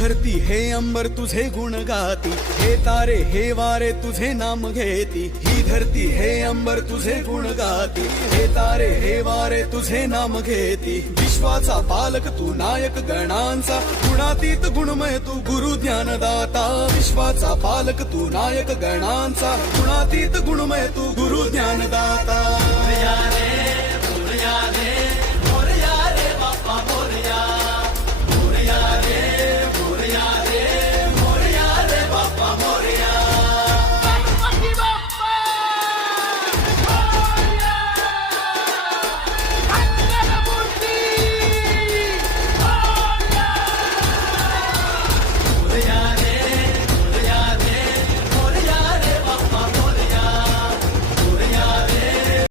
धरती हे अंबर तुझे गुण गाती, हे तारे हे वारे तुझे नाम घेती। ही धरती हे अंबर तुझे गुण गाती, हे तारे हे वारे तुझे नाम घेती। विश्वाचा पालक तू नायक गणांचा, गुणातीत गुणमय तू गुरु ज्ञानदाता। विश्वाचा पालक तू नायक गणांचा, गुणातीत गुणमय तू गुरु ज्ञानदाता।